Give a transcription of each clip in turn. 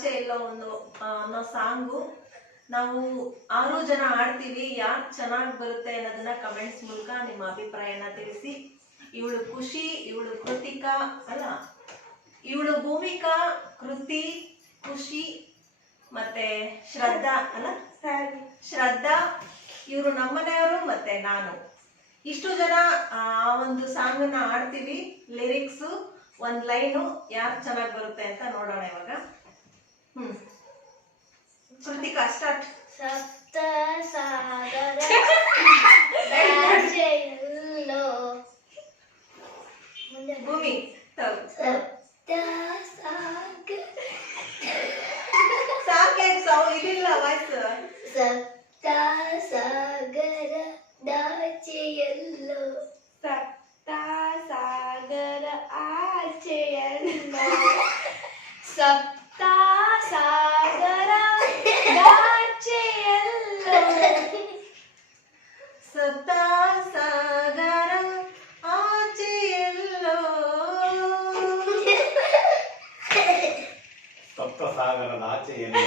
ಆಚೆ ಎಲ್ಲೋ ಒಂದು ಅನ್ನೋ ಸಾಂಗು ನಾವು 6 ಜನ ಆಡ್ತೀವಿ. ಯಾರು ಚೆನ್ನಾಗಿ ಬರುತ್ತೆ ಅನ್ನೋದನ್ನ ಕಮೆಂಟ್ಸ್ ಮೂಲಕ ನಿಮ್ಮ ಅಭಿಪ್ರಾಯನ ತಿಳಿಸಿ. ಇವಳು ಖುಷಿ, ಇವಳು ಕೃತಿಕಾ ಅಲ್ಲ, ಇವಳು ಭೂಮಿಕಾ, ಕೃತಿ, ಖುಷಿ ಮತ್ತೆ ಶ್ರದ್ಧಾ ಅಲ್ಲ, ಶ್ರದ್ಧಾ, ಇವರು ನಮ್ಮನೆಯವರು ಮತ್ತೆ ನಾನು, ಇಷ್ಟು ಜನ ಆ ಒಂದು ಸಾಂಗ್ ನ ಆಡ್ತೀವಿ. ಲಿರಿಕ್ಸ್ ಒಂದ್ ಲೈನು ಯಾರು ಚೆನ್ನಾಗಿ ಬರುತ್ತೆ ಅಂತ ನೋಡೋಣ ಇವಾಗ. ಕೃತಿಕಾ ಸ್ಟಾರ್ಟ್. ಸಪ್ತ ಸಾಗರ ಭೂಮಿ ಸಪ್ತ ಸಾಗರ ಸಾಕೆ ಇದಿಲ್ಲ ವಾಯ್ಸ್. ಸಪ್ತ ಸಾಗರ ದಾಚೆಯಲ್ಲೋ ಸಪ್ತ ಸಾಗರ ಆಚೆಯಲ್ಲೋ ಸಪ್ತ ಸಾಗರ ದಾಚೆಯಲ್ಲೋ ಸಪ್ತ ಸಾಗರ ಆಚೆಯಲ್ಲೋ ಸಪ್ತ ಸಾಗರದ ಆಚೆಯಲ್ಲೋ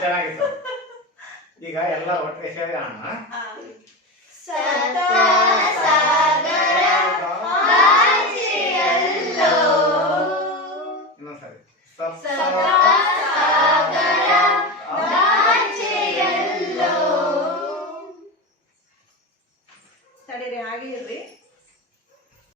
ಚೆನ್ನಾಗಿತ್ತು. ಈಗ ಎಲ್ಲ ಒಟ್ಟಿಗೆ ಸೇರಿ ಅಣ್ಣ ಸಪ್ತ